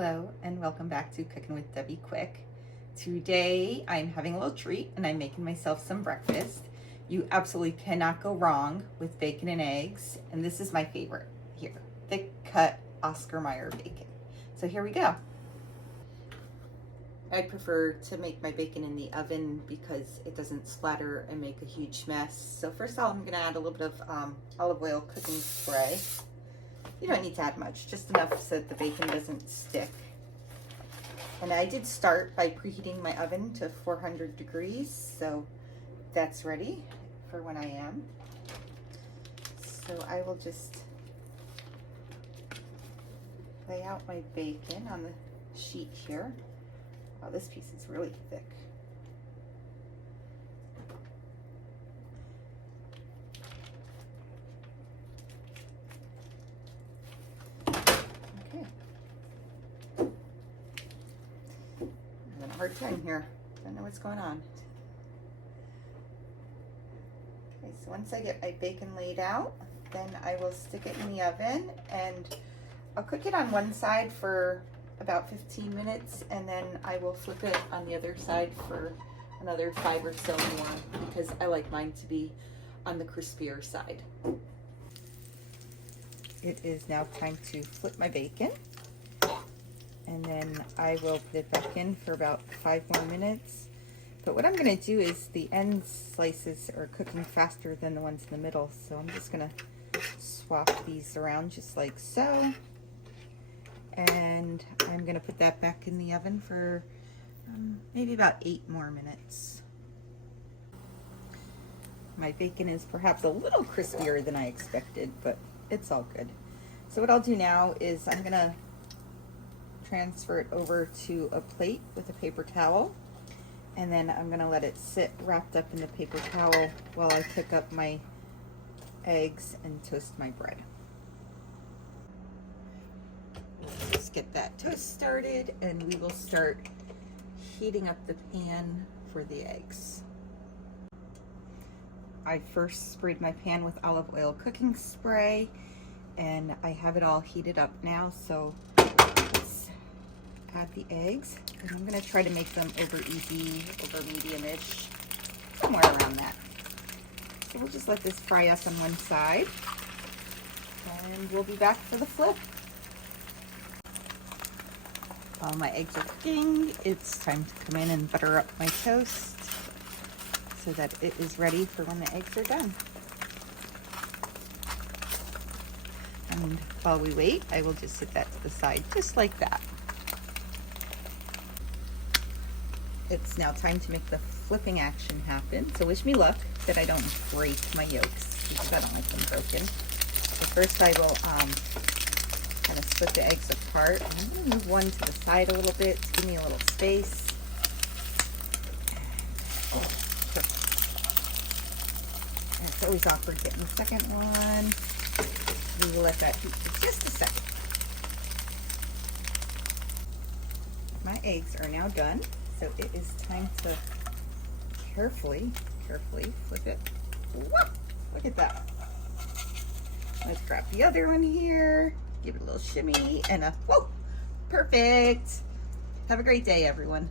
Hello and welcome back to Cooking with Debbie Quick. Today I'm having a little treat and I'm making myself some breakfast. You absolutely cannot go wrong with bacon and eggs, and this is my favorite here, thick cut Oscar Mayer bacon. So here we go. I prefer to make my bacon in the oven because it doesn't splatter and make a huge mess. So first of all, I'm going to add a little bit of olive oil cooking spray. You don't need to add much, just enough so that the bacon doesn't stick. And I did start by preheating my oven to 400 degrees, so that's ready for when I am. So I will just lay out my bacon on the sheet here. Wow, this piece is really thick. Hard time here. Don't know what's going on. Okay, so once I get my bacon laid out, then I will stick it in the oven and I'll cook it on one side for about 15 minutes and then I will flip it on the other side for another 5 or so more because I like mine to be on the crispier side. It is now time to flip my bacon. And then I will put it back in for about 5 more minutes. But what I'm going to do is the end slices are cooking faster than the ones in the middle. So I'm just going to swap these around just like so. And I'm going to put that back in the oven for maybe about 8 more minutes. My bacon is perhaps a little crispier than I expected, but it's all good. So what I'll do now is I'm going to transfer it over to a plate with a paper towel, and then I'm going to let it sit wrapped up in the paper towel while I pick up my eggs and toast my bread. Let's get that toast started and we will start heating up the pan for the eggs. I first sprayed my pan with olive oil cooking spray and I have it all heated up now, so let's add the eggs, and I'm going to try to make them over easy, over medium-ish, somewhere around that. So we'll just let this fry us on one side, and we'll be back for the flip. While my eggs are cooking, it's time to come in and butter up my toast so that it is ready for when the eggs are done. And while we wait, I will just set that to the side, just like that. It's now time to make the flipping action happen. So wish me luck that I don't break my yolks because I don't like them broken. So first I will kind of split the eggs apart. I'm going to move one to the side a little bit to give me a little space. And it's always awkward getting the second one. We will let that heat for just a second. My eggs are now done. So it is time to carefully flip it. Whoa, look at that. Let's grab the other one here, give it a little shimmy and a whoa, perfect. Have a great day, everyone.